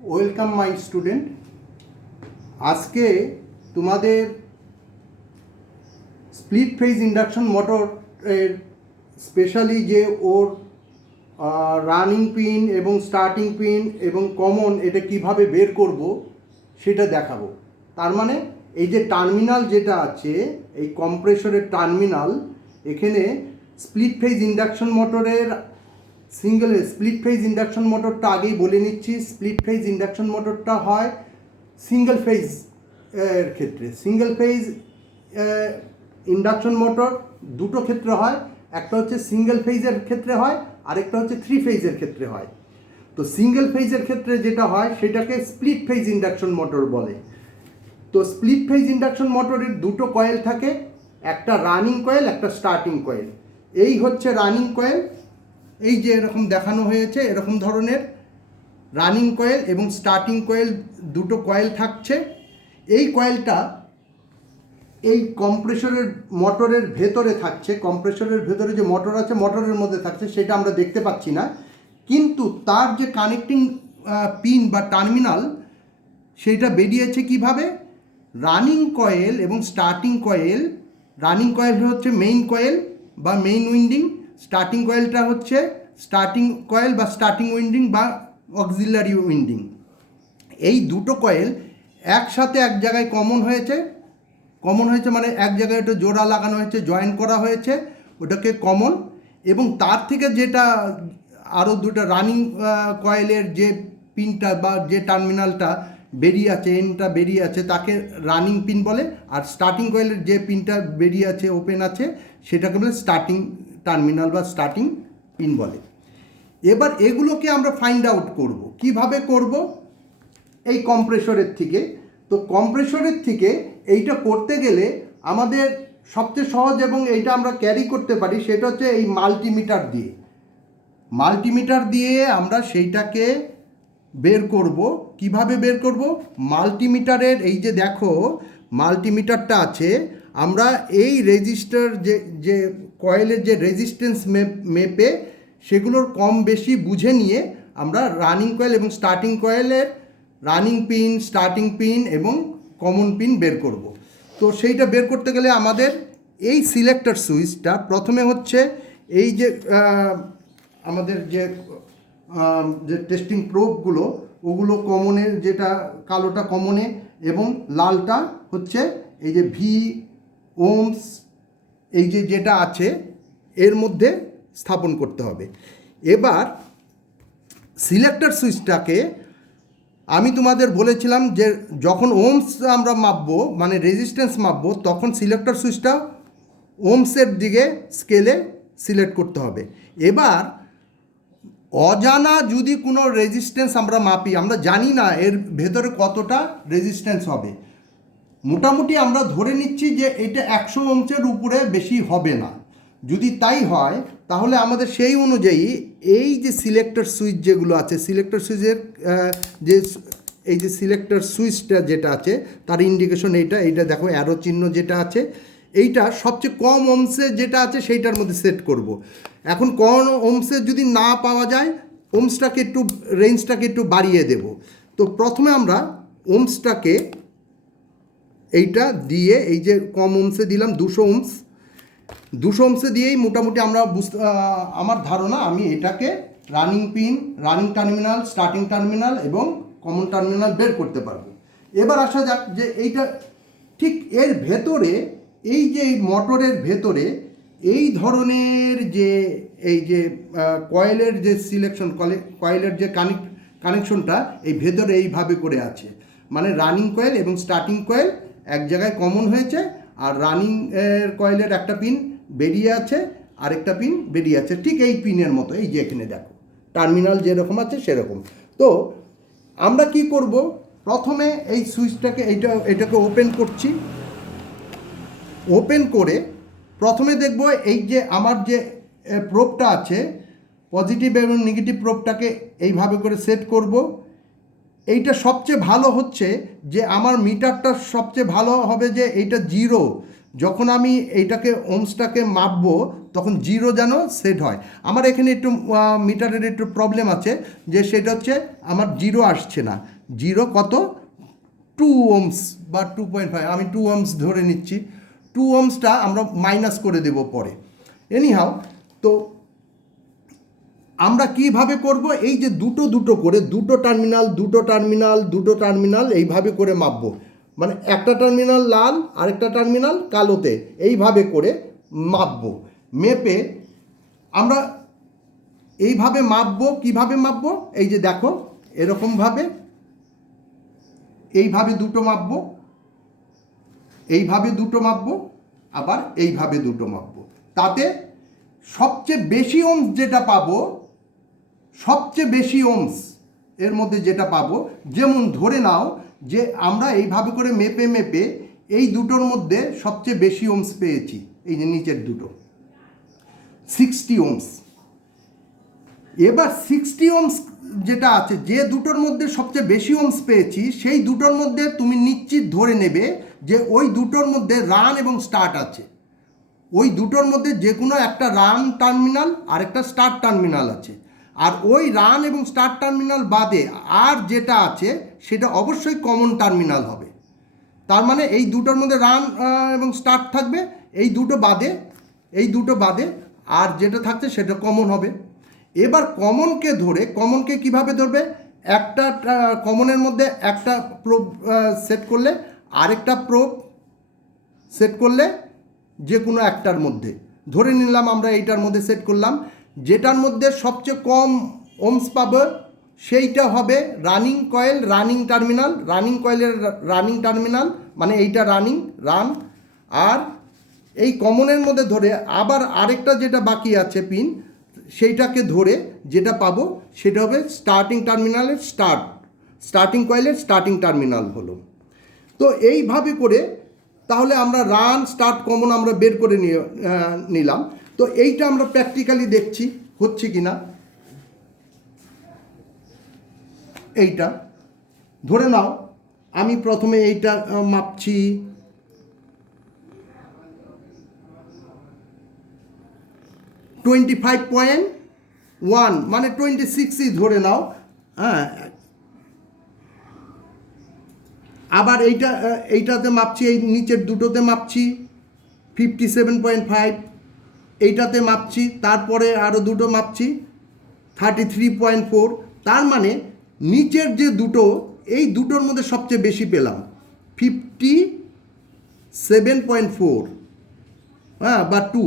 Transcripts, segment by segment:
Welcome my student. আজকে তোমাদের split phase induction motor এর স্পেশালি যে ওর রানিং পিন এবং স্টার্টিং পিন এবং কমন এটা কিভাবে বের করব সেটা দেখাবো। তার মানে এই যে টার্মিনাল যেটা আছে, এই কম্প্রেসরের টার্মিনাল, এখানে স্প্লিট ফেজ ইন্ডাকশন মোটরের স্প্লিট ফেজ ইন্ডাকশন মোটরটা আগেই বলে নিচ্ছি। স্প্লিট ফেজ ইন্ডাকশন মোটরটা হয় সিঙ্গেল ফেজ এর ক্ষেত্রে। সিঙ্গেল ফেজ ইন্ডাকশন মোটর দুটো ক্ষেত্রে হয়, একটা হচ্ছে সিঙ্গেল ফেজের ক্ষেত্রে হয়, আরেকটা হচ্ছে থ্রি ফেজের ক্ষেত্রে হয়। তো সিঙ্গেল ফেজের ক্ষেত্রে যেটা হয় সেটাকে স্প্লিট ফেজ ইন্ডাকশন মোটর বলে। তো স্প্লিট ফেজ ইন্ডাকশন মোটরের দুটো কয়েল থাকে, একটা রানিং কয়েল, একটা স্টার্টিং কয়েল। এই হচ্ছে রানিং কয়েল, এই যে এরকম দেখানো হয়েছে, এরকম ধরনের রানিং কয়েল এবং স্টার্টিং কয়েল দুটো কয়েল থাকছে। এই কয়েলটা এই কম্প্রেসরের মোটরের ভেতরে থাকছে। কম্প্রেসরের ভেতরে যে মোটর আছে, মোটরের মধ্যে থাকছে, সেটা আমরা দেখতে পাচ্ছি না, কিন্তু তার যে কানেক্টিং পিন বা টার্মিনাল সেটা বেরিয়েছে কিভাবে? রানিং কয়েল এবং স্টার্টিং কয়েল। রানিং কয়েল হচ্ছে মেইন কয়েল বা মেইন উইন্ডিং, স্টার্টিং কয়েলটা হচ্ছে স্টার্টিং কয়েল বা স্টার্টিং উইন্ডিং বা অক্সিলারি উইন্ডিং। এই দুটো কয়েল একসাথে এক জায়গায় কমন হয়েছে মানে এক জায়গায় ওটা জোড়া লাগানো হয়েছে, জয়েন করা হয়েছে, ওটাকে কমন। এবং তার থেকে যেটা আরও দুটো রানিং কয়েলের যে পিনটা বা যে টার্মিনালটা বেরিয়ে আছে, এনটা বেরিয়ে আছে, তাকে রানিং পিন বলে। আর স্টার্টিং কয়েলের যে পিনটা বেরিয়ে আছে, ওপেন আছে, সেটাকে বলে স্টার্টিং টার্মিনাল বা স্টার্টিং পিন বলে। এবার এগুলোকে আমরা ফাইন্ড আউট করব। কিভাবে করব? এই কম্প্রেসরের থেকে। তো কম্প্রেসরের থেকে এইটা করতে গেলে আমাদের সবচেয়ে সহজ এবং এইটা আমরা ক্যারি করতে পারি, সেটা হচ্ছে এই মাল্টিমিটার দিয়ে। মাল্টিমিটার দিয়ে আমরা সেইটাকে বের করব। কিভাবে বের করব? মাল্টিমিটারের এই যে দেখো মাল্টিমিটারটা আছে, আমরা এই রেজিস্টার যে কয়েলের যে রেজিস্ট্যান্স মেপে সেগুলোর কম বেশি বুঝে নিয়ে আমরা রানিং কয়েল এবং স্টার্টিং কয়েলের রানিং পিন, স্টার্টিং পিন এবং কমন পিন বের করব। তো সেইটা বের করতে গেলে আমাদের এই সিলেক্টর সুইচটা প্রথমে হচ্ছে এই যে আমাদের যে টেস্টিং প্রোবগুলো, ওগুলো কমনের, যেটা কালোটা কমনে এবং লালটা হচ্ছে এই যে ভি ওমস, এই যেটা আছে এর মধ্যে স্থাপন করতে হবে। এবার সিলেক্টর সুইচটাকে আমি তোমাদের বলেছিলাম যে যখন ওমস আমরা মাপবো, মানে রেজিস্ট্যান্স মাপবো, তখন সিলেক্টর সুইচটা ওমসের দিকে স্কেলে সিলেক্ট করতে হবে। এবার অজানা যদি কোনো রেজিস্ট্যান্স আমরা মাপি, আমরা জানি না এর ভেতরে কতটা রেজিস্ট্যান্স হবে, মোটামুটি আমরা ধরে নিচ্ছি যে এটা 100 ওমসের উপরে বেশি হবে না। যদি তাই হয় তাহলে আমাদের সেই অনুযায়ী এই যে সিলেক্টর সুইচ যেগুলো আছে, সিলেক্টর সুইচের যে এই যে সিলেক্টর সুইচটা যেটা আছে তার ইন্ডিকেশন এইটা দেখো, অ্যারো চিহ্ন যেটা আছে, এইটা সবচেয়ে কম ওমসে যেটা আছে সেইটার মধ্যে সেট করব। এখন কম ওমসে যদি না পাওয়া যায়, ওমসটাকে একটু রেঞ্জটাকে একটু বাড়িয়ে দেব। তো প্রথমে আমরা ওমসটাকে এইটা দিয়ে, এই যে কম ওমসে দিলাম 200 ওমস, 200 ওমসে দিয়েই মোটামুটি আমরা আমার ধারণা আমি এটাকে running pin, running terminal, starting terminal এবং কমন টার্মিনাল বের করতে পারবো। এবার আসা যাক যে এইটা ঠিক এর ভেতরে, এই যে মোটরের ভেতরে এই ধরনের যে এই যে কয়েলের যে সিলেকশন, কয়েলের যে কানেকশনটা এই ভেতরে এইভাবে করে আছে, মানে রানিং কয়েল এবং স্টার্টিং কয়েল এক জায়গায় কমন হয়েছে, আর রানিং কয়েলের একটা পিন বেরিয়ে আছে, আরেকটা পিন বেরিয়ে আছে, ঠিক এই পিনের মতো। এই যে এখানে দেখো টার্মিনাল যেরকম আছে সেরকম। তো আমরা কি করব? প্রথমে এই সুইচটাকে এটাকে ওপেন করছি। ওপেন করে প্রথমে দেখব এই যে আমার যে প্রোবটা আছে, পজিটিভ এবং নেগেটিভ প্রোবটাকে এইভাবে করে সেট করব। এইটা সবচেয়ে ভালো হচ্ছে যে আমার মিটারটা সবচেয়ে ভালো হবে যে এইটা 0। যখন আমি এইটাকে ওমসটাকে মাপবো তখন 0 যেন সেট হয়। আমার এখানে একটু মিটারের একটু প্রবলেম আছে, যে সেটা হচ্ছে আমার 0 আসছে না। 0 কত, 2 ohms বা 2.5, আমি 2 ohms ধরে নিচ্ছি। 2 ohmsটা আমরা মাইনাস করে দেব পরে। এনিহাও, তো আমরা কিভাবে করব, এই যে দুটো দুটো করে দুটো টার্মিনাল এইভাবে করে মাপবো, মানে একটা টার্মিনাল লাল আরেকটা টার্মিনাল কালোতে, এইভাবে করে মাপবো। মেপে আমরা এইভাবে মাপবো। কিভাবে মাপবো, এই যে দেখো এরকমভাবে, এইভাবে দুটো মাপবো, এইভাবে দুটো মাপবো, আবার এইভাবে দুটো মাপবো। তাতে সবচেয়ে বেশি ওহমস যেটা পাবো, সবচেয়ে বেশি ওহমস এর মধ্যে যেটা পাবো, যেমন ধরে নাও যে আমরা এইভাবে করে মেপে মেপে এই দুটোর মধ্যে সবচেয়ে বেশি ওহমস পেয়েছি, এই যে নিচের দুটো 60 ওহমস। এবার 60 ওহমস যেটা আছে, যে দুটোর মধ্যে সবচেয়ে বেশি ওহমস পেয়েছি, সেই দুটোর মধ্যে তুমি নিশ্চিত ধরে নেবে যে ওই দুটোর মধ্যে রান এবং স্টার্ট আছে। ওই দুটোর মধ্যে যে কোনো একটা রান টার্মিনাল আর একটা স্টার্ট টার্মিনাল আছে। আর ওই রান এবং স্টার্ট টার্মিনাল বাদে আর যেটা আছে সেটা অবশ্যই কমন টার্মিনাল হবে। তার মানে এই দুটোর মধ্যে রান এবং স্টার্ট থাকবে, এই দুটো বাদে আর যেটা থাকছে সেটা কমন হবে। এবার কমনকে কিভাবে ধরবে, একটা কমনের মধ্যে একটা প্রোব সেট করলে, আরেকটা প্রোব সেট করলে, যে কোনো একটার মধ্যে ধরে নিলাম আমরা এইটার মধ্যে সেট করলাম, যেটার মধ্যে সবচেয়ে কম ওহমস পাবে সেইটা হবে running coil, running terminal, running কয়েলের রানিং টার্মিনাল, মানে এইটা রান। আর এই কমনের মধ্যে ধরে আবার আরেকটা যেটা বাকি আছে পিন, সেইটাকে ধরে যেটা পাবো সেটা হবে স্টার্টিং টার্মিনালের স্টার্টিং কয়েলের স্টার্টিং টার্মিনাল হলো। তো এইভাবে করে তাহলে আমরা রান স্টার্ট কমন আমরা বের করে নিলাম। তো এইটা আমরা প্র্যাকটিক্যালি দেখছি হচ্ছে কি না। এইটা ধরে নাও আমি প্রথমে এইটা মাপছি, 25.1 মানে 26ই ধরে নাও, হ্যাঁ। আবার এইটাতে মাপছি, এই নিচের দুটোতে মাপছি 57.5, এইটাতে মাপছি, তারপরে আরও দুটো মাপছি 33.4। তার মানে নিচের যে দুটো, এই দুটোর মধ্যে সবচেয়ে বেশি পেলাম 57.4, হ্যাঁ, বা 2।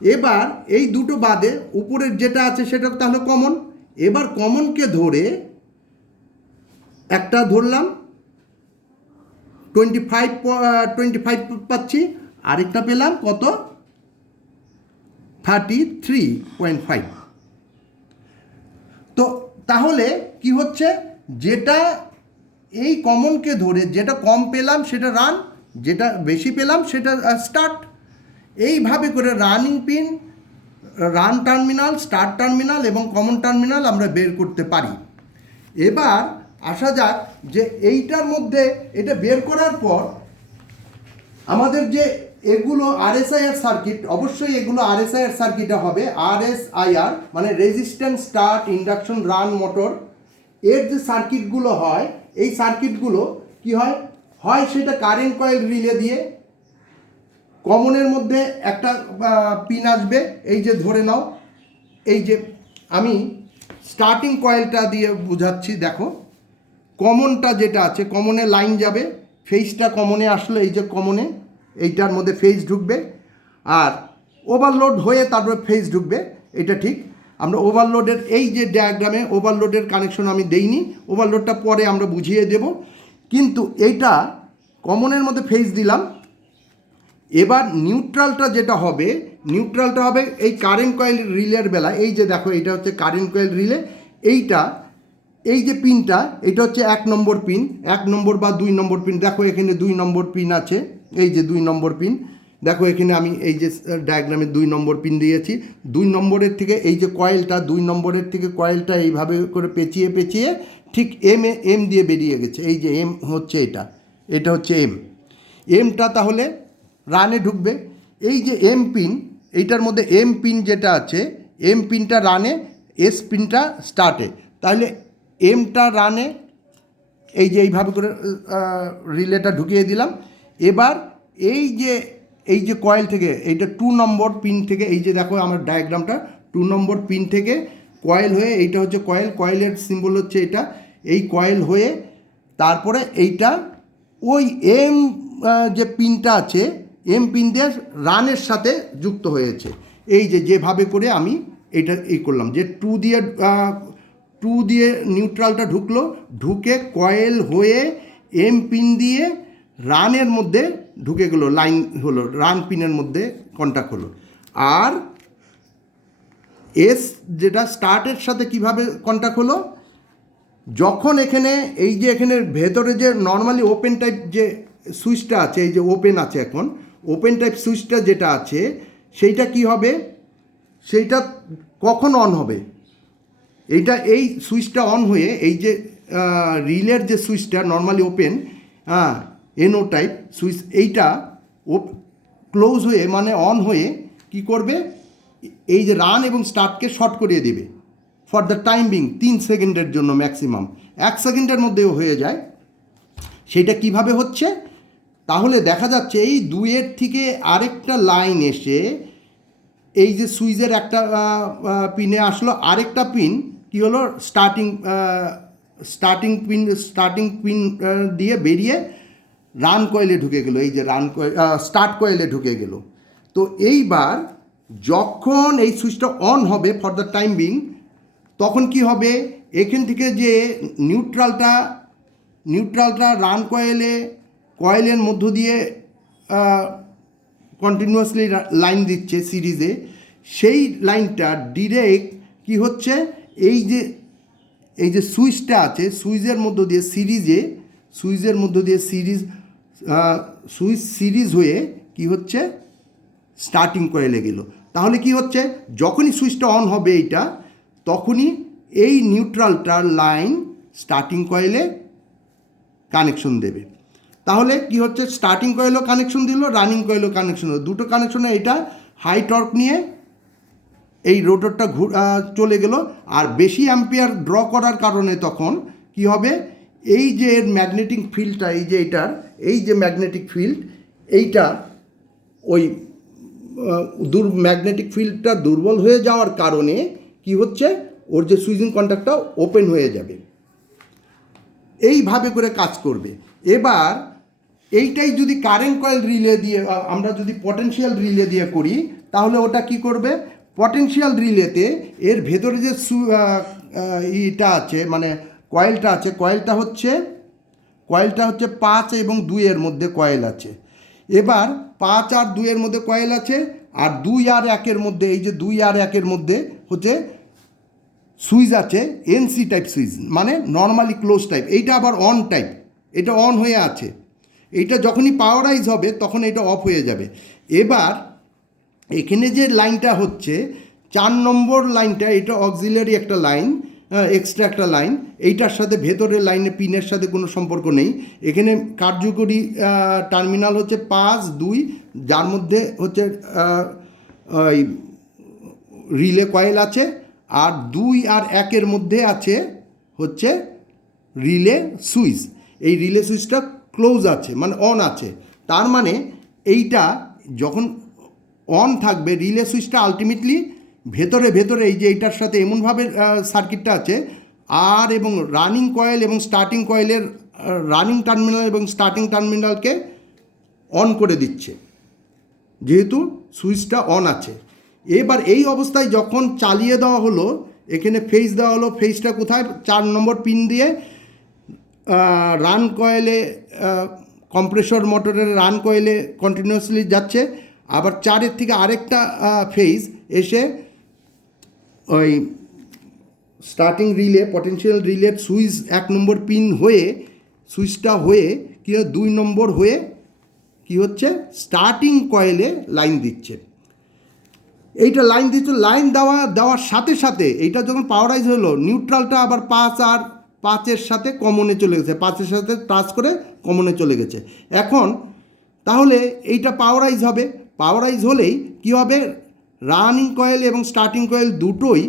এবার এই দুটো বাদে উপরের যেটা আছে সেটা তাহলে কমন। এবার কমনকে ধরে একটা ধরলাম 25 পাচ্ছি, আরেকটা পেলাম কত, 33.5। তো তাহলে কি হচ্ছে, যেটা এই কমনকে ধরে যেটা কম পেলাম সেটা রান, যেটা বেশি পেলাম সেটা স্টার্ট। এইভাবে করে running pin, run terminal, start terminal এবং কমন টার্মিনাল আমরা বের করতে পারি। এবার আসা যাক যে এইটার মধ্যে এটা বের করার পর আমাদের যে এগুলো আরএসআইআর সার্কিট, অবশ্যই এগুলো আরএসআইআর সার্কিটে হবে। আরএসআইআর মানে resistance start induction run motor, এর যে সার্কিটগুলো হয়, এই সার্কিটগুলো কি হয় সেটা কারেন্ট কয়েল রিলে দিয়ে, কমনের মধ্যে একটা পিন আসবে, এই যে ধরে নাও, এই যে আমি স্টার্টিং কয়েলটা দিয়ে বুঝাচ্ছি। দেখো কমনটা যেটা আছে, কমনে লাইন যাবে, ফেজটা কমনে আসলে এই যে কমনে এইটার মধ্যে ফেজ ঢুকবে, আর ওভারলোড হয়ে তারপরে ফেজ ঢুকবে। এটা ঠিক, আমরা ওভারলোডের এই যে ডায়াগ্রামে ওভারলোডের কানেকশন আমি দেইনি, ওভারলোডটা পরে আমরা বুঝিয়ে দেব। কিন্তু এইটা কমনের মধ্যে ফেজ দিলাম। এবার নিউট্রালটা যেটা হবে, নিউট্রালটা হবে এই কারেন্ট কয়েল রিলের বেলা। এই যে দেখো এটা হচ্ছে কারেন্ট কয়েল রিলে, এইটা এই যে পিনটা এটা হচ্ছে 1 নম্বর পিন, 1 নম্বর বা 2 নম্বর পিন। দেখো এখানে 2 নম্বর পিন আছে, এই যে 2 নম্বর পিন। দেখো এখানে আমি এই যে ডায়াগ্রামে 2 নম্বর পিন দিয়েছি। 2 নম্বরের থেকে এই যে কয়েলটা, 2 নম্বরের থেকে কয়েলটা এইভাবে করে পেঁচিয়ে পেঁচিয়ে ঠিক এম দিয়ে বেরিয়ে গেছে। এই যে এম হচ্ছে এটা হচ্ছে এমটা তাহলে রানে ঢুকবে। এই যে এম পিন, এইটার মধ্যে এম পিন যেটা আছে, এম পিনটা রানে, এস পিনটা স্টার্টে। তাহলে এমটা রানে, এই যে এইভাবে করে রিলেটা ঢুকিয়ে দিলাম। এবার এই যে কয়েল থেকে, এইটা 2 নম্বর পিন থেকে, এই যে দেখো আমার ডায়াগ্রামটা, 2 নম্বর পিন থেকে কয়েল হয়ে, এইটা হচ্ছে কয়েল, কয়েলের সিম্বল হচ্ছে এটা, এই কয়েল হয়ে তারপরে এইটা ওই এম যে পিনটা আছে, এম পিন দিয়ে রানের সাথে যুক্ত হয়েছে। এই যেভাবে করে আমি এটা করলাম, যে 2 দিয়ে নিউট্রালটা ঢুকলো, ঢুকে কয়েল হয়ে এম পিন দিয়ে রানের মধ্যে ঢুকে গেলো, লাইন হলো, রান পিনের মধ্যে কন্ট্যাক্ট হলো। আর এস যেটা স্টার্টের সাথে কিভাবে কন্ট্যাক্ট হলো, যখন এখানে এখানে ভেতরে যে নর্মালি ওপেন টাইপ যে সুইচটা আছে, এই যে ওপেন আছে, এখন ওপেন টাইপ সুইচটা যেটা আছে সেইটা কি হবে, সেইটা কখন অন হবে, এই সুইচটা অন হয়ে এই যে রিলের যে সুইচটা normally open, NO type switch, এইটা ক্লোজ হয়ে মানে অন হয়ে কি করবে, এই যে রান এবং স্টার্টকে শর্ট করিয়ে দেবে ফর দ্য টাইম বিং, 3 সেকেন্ডের জন্য ম্যাক্সিমাম, 1 সেকেন্ডের মধ্যেও হয়ে যায়। সেটা কিভাবে হচ্ছে, তাহলে দেখা যাচ্ছে এই 2-এর থেকে আরেকটা লাইন এসে এই যে সুইচের একটা পিনে আসলো, আরেকটা পিন কি হলো, স্টার্টিং পিন দিয়ে বেরিয়ে রান কয়েলে ঢুকে গেলো, এই যে স্টার্ট কয়েলে ঢুকে গেল। তো এইবার যখন এই সুইচটা অন হবে ফর দ্য টাইম বিং, তখন কি হবে, এখান থেকে যে নিউট্রালটা রান কয়েলের মধ্য দিয়ে কন্টিনিউয়াসলি লাইন দিচ্ছে সিরিজে, সেই লাইনটা ডিরেক্ট কি হচ্ছে, এই যে সুইচটা আছে, সুইচের মধ্য দিয়ে সুইচ সিরিজ হয়ে কি হচ্ছে, স্টার্টিং কয়েলে গেল। তাহলে কি হচ্ছে, যখনই সুইচটা অন হবে এইটা, তখনই এই নিউট্রালটার লাইন স্টার্টিং কয়েলে কানেকশন দেবে। তাহলে কি হচ্ছে, স্টার্টিং কয়েলও কানেকশন দিল, রানিং কয়েলও কানেকশন দিল, দুটো কানেকশনে এটা হাই টর্ক নিয়ে এই রোটরটা চলে গেল। আর বেশি অ্যাম্পিয়ার ড্র করার কারণে তখন কি হবে, এই যে এর ম্যাগনেটিক ফিল্ডটা, এই যে ম্যাগনেটিক ফিল্ড, এইটা ওই ম্যাগনেটিক ফিল্ডটা দুর্বল হয়ে যাওয়ার কারণে কি হচ্ছে, ওর যে সুইচিং কন্ট্যাক্টটা ওপেন হয়ে যাবে, এইভাবে করে কাজ করবে। এবার এইটাই যদি কারেন্ট কয়েল রিলে দিয়ে, আমরা যদি পটেনশিয়াল রিলে দিয়ে করি, তাহলে ওটা কি করবে, পটেনশিয়াল রিলেতে এর ভেতরে যে ইটা আছে, মানে কয়েলটা আছে, কয়েলটা হচ্ছে 5 এবং 2-এর মধ্যে কয়েল আছে। এবার 5 আর 2-এর মধ্যে কয়েল আছে, আর 2 আর 1-এর মধ্যে, এই যে 2 আর 1-এর মধ্যে হচ্ছে সুইচ আছে, এনসি টাইপ সুইচ, মানে নর্মালি ক্লোজ টাইপ। এইটা আবার অন টাইপ, এটা অন হয়ে আছে, এইটা যখনই পাওয়ারাইজ হবে তখন এটা অফ হয়ে যাবে। এবার এখানে যে লাইনটা হচ্ছে 4 নম্বর লাইনটা, এটা অক্সিলারি একটা লাইন, এক্সট্রা একটা লাইন, এইটার সাথে ভেতরের লাইনে পিনের সাথে কোনো সম্পর্ক নেই। এখানে কার্যকরী টার্মিনাল হচ্ছে 5, 2, যার মধ্যে হচ্ছে ওই রিলে কয়েল আছে, আর 2 আর 1-এর মধ্যে আছে হচ্ছে রিলে সুইচ। এই রিলে সুইচটা ক্লোজ আছে, মানে অন আছে। তার মানে এইটা যখন অন থাকবে, রিলে সুইচটা আলটিমেটলি ভেতরে এই যে এইটার সাথে এমনভাবে সার্কিটটা আছে, আর এবং রানিং কয়েল এবং স্টার্টিং কয়েলের রানিং টার্মিনাল এবং স্টার্টিং টার্মিনালকে অন করে দিচ্ছে, যেহেতু সুইচটা অন আছে। এবার এই অবস্থায় যখন চালিয়ে দেওয়া হলো, এখানে ফেজ দেওয়া হলো, ফেজটা কোথায়, 4 নম্বর পিন দিয়ে রান কয়েলে, কম্প্রেসর মোটরের রান কয়েলে কন্টিনিউয়াসলি যাচ্ছে। আবার 4-এর থেকে আরেকটা ফেজ এসে ওই স্টার্টিং রিলে, পটেনশিয়াল রিলের সুইচ 1 নম্বর পিন হয়ে, সুইচটা হয়ে কী হয়, 2 নম্বর হয়ে কি হচ্ছে, স্টার্টিং কয়েলে লাইন দিচ্ছে। এইটা লাইন দিচ্ছে, লাইন দেওয়ার সাথে সাথে এইটা যখন পাওয়ারাইজ হলো, নিউট্রালটা আবার 5 আর 5-এর সাথে কমনে চলে গেছে, 5-এর সাথে টাচ করে কমনে চলে গেছে। এখন তাহলে এইটা পাওয়ারাইজ হবে, পাওয়ারাইজ হলেই কি হবে, রানিং কয়েল এবং স্টার্টিং কয়েল দুটোই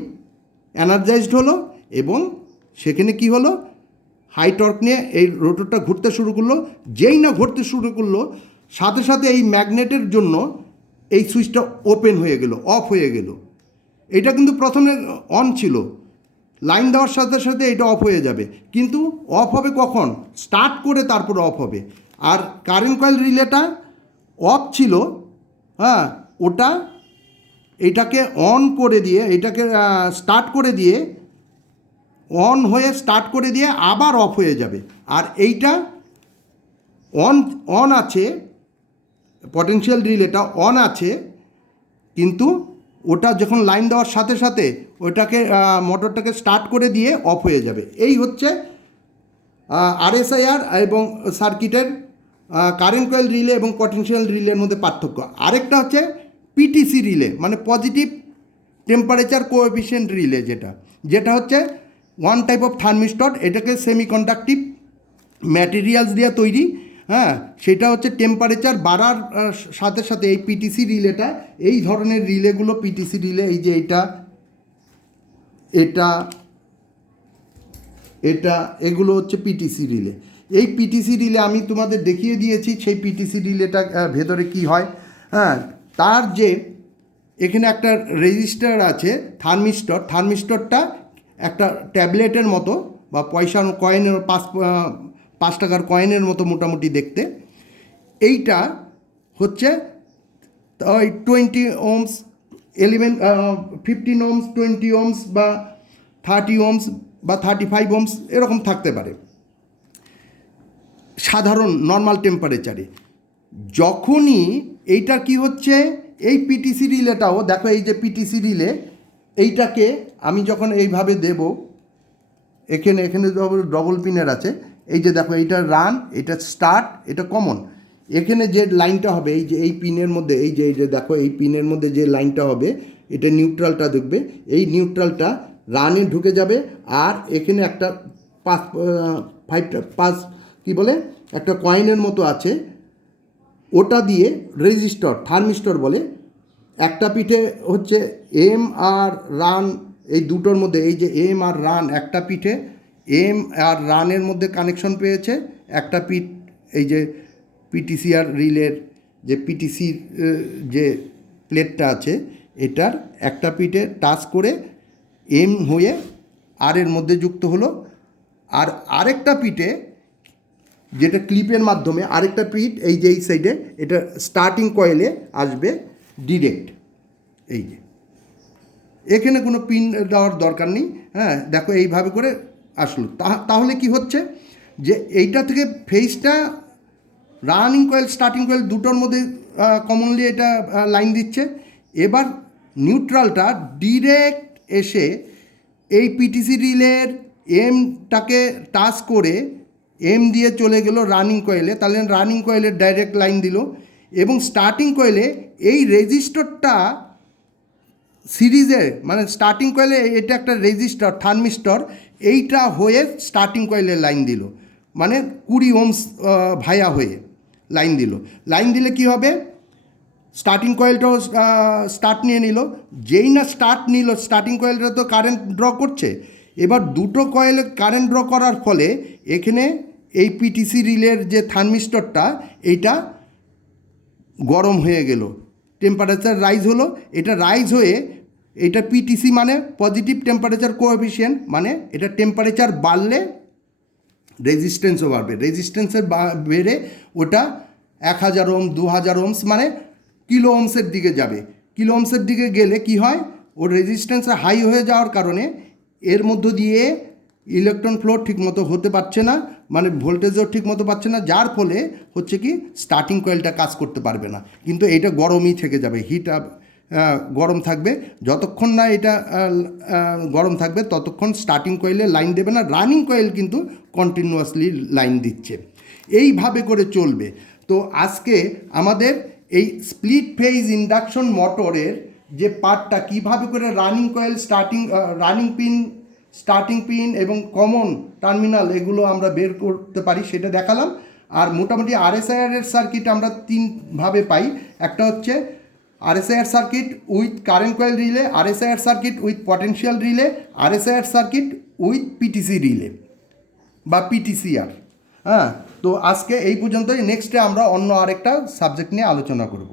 এনার্জাইজড হলো এবং সেখানে কি হলো, হাই টর্ক নিয়ে এই রোটরটা ঘুরতে শুরু করলো। যেই না ঘুরতে শুরু করলো সাথে সাথে এই ম্যাগনেটের জন্য এই সুইচটা ওপেন হয়ে গেল, অফ হয়ে গেল। এটা কিন্তু প্রথমে অন ছিল, লাইন দেওয়ার সাথে সাথে এটা অফ হয়ে যাবে, কিন্তু অফ হবে কখন, স্টার্ট করে তারপর অফ হবে। আর কারেন্ট কয়েল রিলেটা অফ ছিল, হ্যাঁ, ওটা এটাকে অন করে দিয়ে, এটাকে স্টার্ট করে দিয়ে, অন হয়ে স্টার্ট করে দিয়ে আবার অফ হয়ে যাবে। আর এইটা অন আছে, পটেনশিয়াল রিলেটা অন আছে, কিন্তু ওটা যখন লাইন দেওয়ার সাথে সাথে ওটাকে মোটরটাকে স্টার্ট করে দিয়ে অফ হয়ে যাবে। এই হচ্ছে আরএসআইআর এবং সার্কিটের কারেন্ট কয়েল রিলে এবং পটেনশিয়াল রিলের মধ্যে পার্থক্য। আরেকটা হচ্ছে পিটিসি রিলে, মানে পজিটিভ টেম্পারেচার কোএফিশিয়েন্ট রিলে, যেটা হচ্ছে ওয়ান টাইপ অফ থার্মিস্টর। এটাকে সেমিকন্ডাক্টিভ ম্যাটেরিয়ালস দিয়ে তৈরি, হ্যাঁ, সেটা হচ্ছে টেম্পারেচার বাড়ার সাথে সাথে এই পিটিসি রিলেটা, এই ধরনের রিলেগুলো পিটিসি রিলে, এই যে এটা এটা এটা এগুলো হচ্ছে পিটিসি রিলে। এই পিটিসি রিলে আমি তোমাদের দেখিয়ে দিয়েছি সেই পিটিসি রিলেটা ভেতরে কি হয়। হ্যাঁ, তার যে এখানে একটা রেজিস্টার আছে, থার্মিস্টরটা একটা ট্যাবলেটের মতো বা পয়সা কয়েনের 5 টাকার কয়েনের মতো মোটামুটি দেখতে। এইটা হচ্ছে 20 ওমস, 15 ওমস, 20 ওমস বা 30 ওমস বা 35 ওমস এরকম থাকতে পারে সাধারণ নর্মাল টেম্পারেচারে। যখনই এইটা কি হচ্ছে, এই পিটিসি রিলেটাও দেখো, এই যে পিটিসি রিলে, এইটাকে আমি যখন এইভাবে দেব, এখানে ডবল পিনের আছে, এই যে দেখো, এইটা রান, এটা স্টার্ট, এটা কমন। এখানে যে লাইনটা হবে, এই যে এই পিনের মধ্যে, এই যে দেখো, এই পিনের মধ্যে যে লাইনটা হবে, এটা নিউট্রালটা দেখবে, এই নিউট্রালটা রানে ঢুকে যাবে। আর এখানে একটা পাঁচ কি বলে, একটা কয়েনের মতো আছে, ওটা দিয়ে রেজিস্টর, থার্মিস্টর বলে। একটা পিঠে হচ্ছে এম আর রান, এই দুটোর মধ্যে, এই যে এম আর রান, একটা পিঠে এম আর রানের মধ্যে কানেকশন পেয়েছে। একটা পিঠ, এই যে পিটিসি আর রিলের যে পিটিসির যে প্লেটটা আছে, এটার একটা পিঠে টাচ করে এম হয়ে আর এর মধ্যে যুক্ত হলো। আর আরেকটা পিঠে, যেটা ক্লিপের মাধ্যমে, আরেকটা পিঠ এই যে এই সাইডে, এটা স্টার্টিং কয়েলে আসবে ডিরেক্ট। এই যে এখানে কোনো পিন দেওয়ার দরকার নেই, হ্যাঁ, দেখো এইভাবে করে আসলো। তাহলে কি হচ্ছে, যে এইটা থেকে ফেজটা রানিং কয়েল স্টার্টিং কয়েল দুটোর মধ্যে কমনলি এটা লাইন দিচ্ছে। এবার নিউট্রালটা ডিরেক্ট এসে এই পিটিসি রিলের এমটাকে টাচ করে এম দিয়ে চলে গেল রানিং কয়েলে, তাহলে রানিং কয়েলের ডাইরেক্ট লাইন দিল। এবং স্টার্টিং কয়েলে এই রেজিস্টরটা সিরিজে, মানে স্টার্টিং কয়েলে এটা একটা রেজিস্টার, থার্মিস্টর, এইটা হয়ে স্টার্টিং কয়েলে লাইন দিল, মানে 20 ওমস ভায়া হয়ে লাইন দিল। লাইন দিলে কি হবে, স্টার্টিং কয়েলটাও স্টার্ট নিয়ে নিল। যেই না স্টার্ট নিল, স্টার্টিং কয়েলটা তো কারেন্ট ড্র করছে। এবার দুটো কয়েলে কারেন্ট ড্র করার ফলে এখানে এই পিটিসি রিলের যে থার্মিস্টরটা, এইটা গরম হয়ে গেল, টেম্পারেচার রাইজ হলো। এটা রাইজ হয়ে, এটা পিটিসি মানে পজিটিভ টেম্পারেচার কোএফিশিয়েন্ট, মানে এটা টেম্পারেচার বাড়লে রেজিস্ট্যান্সও বাড়বে। রেজিস্ট্যান্সের বেড়ে ওটা 1000 ওমস, 2000 ওমস, মানে কিলো ওমসের দিকে যাবে। কিলো ওমসের দিকে গেলে কি হয়, ওর রেজিস্ট্যান্সে হাই হয়ে যাওয়ার কারণে এর মধ্য দিয়ে ইলেকট্রন ফ্লো ঠিকমতো হতে পারছে না, মানে ভোল্টেজও ঠিকমতো পাচ্ছে না, যার ফলে হচ্ছে কি স্টার্টিং কয়েলটা কাজ করতে পারবে না। কিন্তু এটা গরমই থেকে যাবে, হিট আপ, গরম থাকবে। যতক্ষণ না এটা গরম থাকবে ততক্ষণ স্টার্টিং কয়েলে লাইন দেবে না। রানিং কয়েল কিন্তু কন্টিনিউয়াসলি লাইন দিচ্ছে। এইভাবে করে চলবে। তো আজকে আমাদের এই স্প্লিট ফেজ ইন্ডাকশন মোটরের যে পার্টটা, কীভাবে করে রানিং কয়েল, স্টার্টিং পিন এবং কমন টার্মিনাল এগুলো আমরা বের করতে পারি সেটা দেখালাম। আর মোটামুটি আরএসআইআর এর সার্কিট আমরা 3 ভাবে পাই। একটা হচ্ছে RSIR circuit with current coil relay, RSIR circuit with potential relay, RSIR circuit with PTC relay বা PTCR। হ্যাঁ, তো আজকে এই পর্যন্তই। নেক্সটে আমরা অন্য আরেকটা সাবজেক্ট নিয়ে আলোচনা করব।